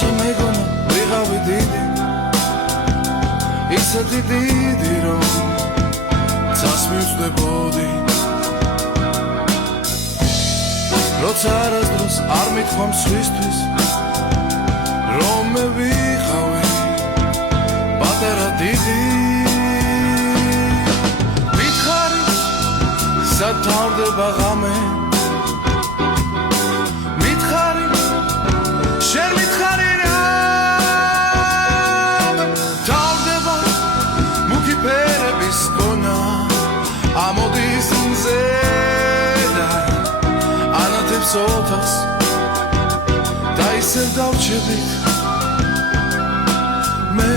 როცა მეგონა ვიღავი დიდი ისეთი დიდი რომ ცას მივსვდებოდი როცა არასდროს არ მithქვამ სხვისთვის რომ მე ვიყავი პატარა დიდი მითხარი სად თავდება ღამე მითხარი შენ მითხარი რამე თავდება მუქი ფერების გონა ამოდის მზედა ანათებს ოთახს და ისევ დავჩებით მე